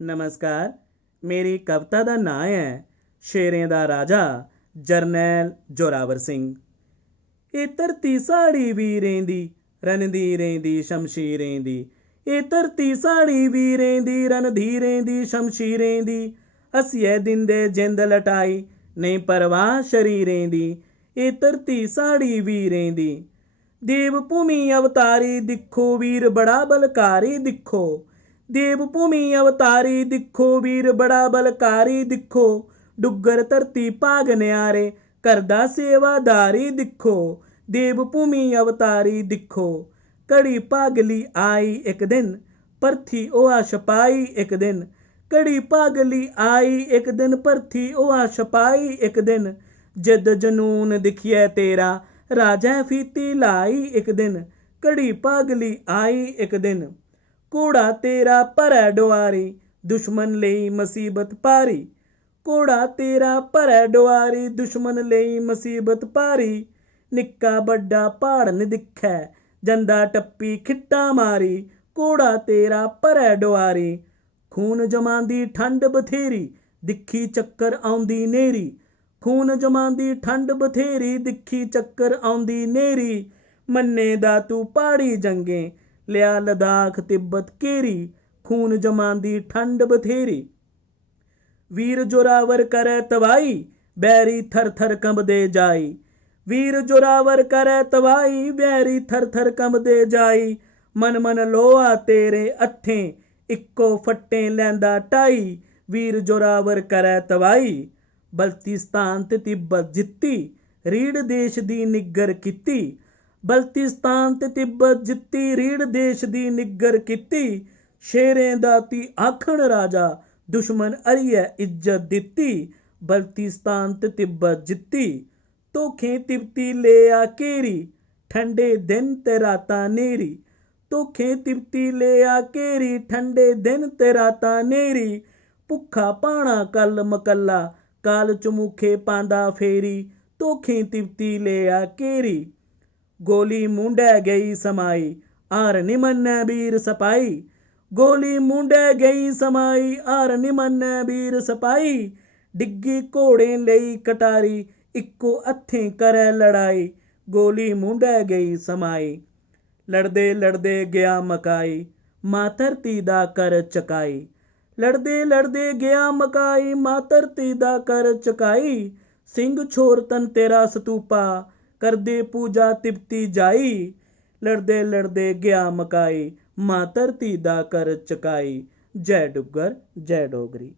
नमस्कार। मेरी कविता का नाम है शेरें दा राजा जरनैल जोरावर सिंह। ये धरती साड़ी वीरें दी रणदी रेंदी शमशीरें दी। ये धरती साड़ी वीरें दी रणधीरें दी शमशीरें दी। हसिए दिंदे जिंद लटाई नहीं परवाह शरीरें दी। ये धरती साड़ी वीरें दी। देव भूमि अवतारी दिखो वीर बड़ा बलकारी दिखो। देव भूमि अवतारी दिखो वीर बड़ा बलकारी दिखो। डुगर धरती भाग न्यारे करदा सेवादारी दिखो। देव भूमि अवतारी दिखो। घड़ी भागली आई एक दिन परथी ओआ छपाई एक दिन। घड़ी भागली आई एक दिन परथी ओआ छपाई एक दिन। जिद जनून दिखिए तेरा राजा फीती लाई एक दिन। घड़ी भागली आई एक दिन। घोड़ा तेरा भरै डुआरी दुश्मन लई मुसीबत भारी। घोड़ा तेरा भरै डुआरी दुश्मन लई मुसीबत भारी। निक्का बड्डा पहाड़ न दिखै जंदा टप्पी खिट्टा मारी। घोड़ा तेरा भरै डुआरी खून जमांदी ठंड बथेरी दिखी चक्कर आउंदी नेरी। खून जमांदी ठंड बथेरी दिखी चक्कर आउंदी नेरी। मन्ने दा तू पहाड़ी जंगे लिया लद्दाख तिब्बत घेरी। खून जमांदी ठंड बथेरी। वीर जोरावर करे तबाही बैरी थर थर कंबदे जाई। वीर जोरावर करे तबाही बैरी थर थर कंबदे जाई। मन मन लोहा तेरे हत्थें इक्को फट्टे लैंदा ढाई। वीर जोरावर करे तबाही बल्तिस्तान ते तिब्बत जित्ती रीढ़ देश दी निग्गर कीती। बल्तिस्तान ते तिब्बत जित्ती रीढ़ देश दी निग्गर कीती। शेरें दा ती आखण राजा दुश्मन हरियै इज्जत दित्ती। बल्तिस्तान ते तिब्बत जित्ती धोखें तिब्बती ले आ घेरी ठंडे दिन ते रातां नेरी। धोखें तिब्बती ले आ घेरी ठंडे दिन ते रातां नेरी। भुक्खा भाना कल मकल्ला काल चमुखे पांदा फेरी। धोखें तिब्बती ले आ घेरी गोली मूंढे गई समाई हार नी मन्नै वीर सपाई। गोली मूंढे गई समाई हार नी मन्नै वीर सपाई। डिग्गी घोड़े लई कटारी इक्को हत्थें करे लड़ाई। गोली मूंढे गई समाई लड़दे लड़दे गया मकाई मां धरती दा कर चकाई। लड़दे लड़दे गया मकाई मां धरती दा कर चकाई। सिंह छोर तन तेरा स्तूपा करदे पूजा तिब्बती जाई। लड़दे लड़दे गया मकाई मां धरती दा कर चकाई। जय डुग्गर जय डोगरी।